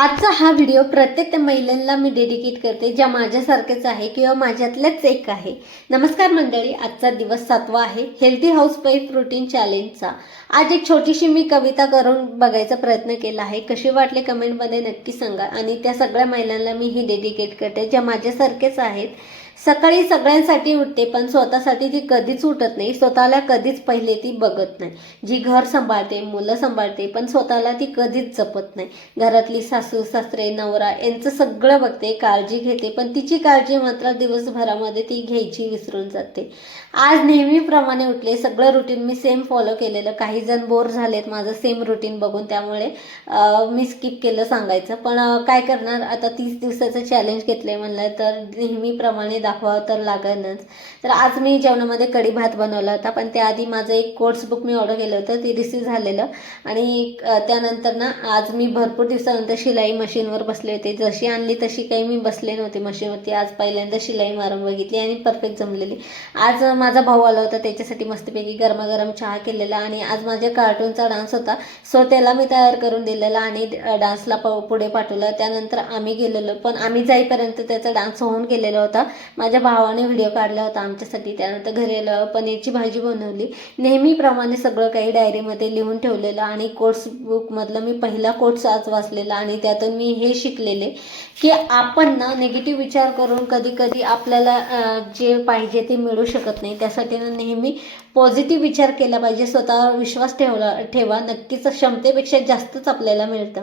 आजचा हा व्हिडिओ प्रत्येक त्या महिलांना मी डेडिकेट करते ज्या माझ्यासारखेच आहे किंवा माझ्यातल्याच एक आहे. नमस्कार मंडळी, आजचा दिवस 7वा आहे हेल्दी हाऊसवाईफ रूटीन चॅलेंजचा. आज एक छोटीशी मी कविता करून बघायचा प्रयत्न केला आहे. कशी वाटले कमेंटमध्ये नक्की सांगा. आणि त्या सगळ्या महिलांना मी ही डेडिकेट करते ज्या माझ्यासारखेच आहेत. सकाळी सगळ्यांसाठी उठते पण स्वतःसाठी ती कधीच उठत नाही. स्वतःला कधीच पहिले ती बघत नाही. जी घर सांभाळते, मुलं सांभाळते पण स्वतःला ती कधीच जपत नाही. घरातली सासू सासरे नवरा यांचं सगळं बघते, काळजी घेते पण तिची काळजी मात्र दिवसभरामध्ये ती घ्यायची विसरून जाते. आज नेहमीप्रमाणे उठले, सगळं रुटीन मी सेम फॉलो केलेलं. काही जण बोर झालेत माझं सेम रुटीन बघून, त्यामुळे मी स्किप केलं सांगायचं. पण काय करणार आता, 30 दिवसाचं चॅलेंज घेतलंय म्हणलं तर नेहमीप्रमाणे दाखवावं तर लागेलच. तर आज मी जेवणामध्ये कढी भात बनवला होता, पण त्याआधी माझं एक कोर्स बुक मी ऑर्डर केलं होतं, ते रिसीव झालेलं. आणि त्यानंतर ना आज मी भरपूर दिवसानंतर शिलाई मशीनवर बसले होते. जशी आणली तशी काही मी बसले नव्हते मशीनवरती. आज पहिल्यांदा शिलाई मारून बघितली आणि परफेक्ट जमलेली. आज माझा भाऊ आला होता, त्याच्यासाठी मस्तपैकी गरमागरम चहा केलेला. आणि आज माझ्या कार्टूनचा डान्स होता, सो त्याला मी तयार करून दिलेला आणि डान्सला पुढे पाठवलं. त्यानंतर आम्ही गेलेलो, पण आम्ही जाईपर्यंत त्याचा डान्स होऊन गेलेला होता. माझ्या भावाने व्हिडिओ काढला होता आमच्यासाठी. त्यानंतर घरी आलं, पनीरची भाजी बनवली. नेहमीप्रमाणे सगळं काही डायरीमध्ये लिहून ठेवलेलं. आणि कोट्स बुकमधलं मी पहिला कोट्स आज वाचलेला आणि त्यातून मी हे शिकलेले की आपण ना निगेटिव्ह विचार करून कधी कधी आपल्याला जे पाहिजे ते मिळू शकत नाही. त्यासाठी ना नेहमी पॉझिटिव्ह विचार केला पाहिजे. स्वतःवर विश्वास ठेवा, नक्कीच क्षमतेपेक्षा जास्तच आपल्याला मिळतं.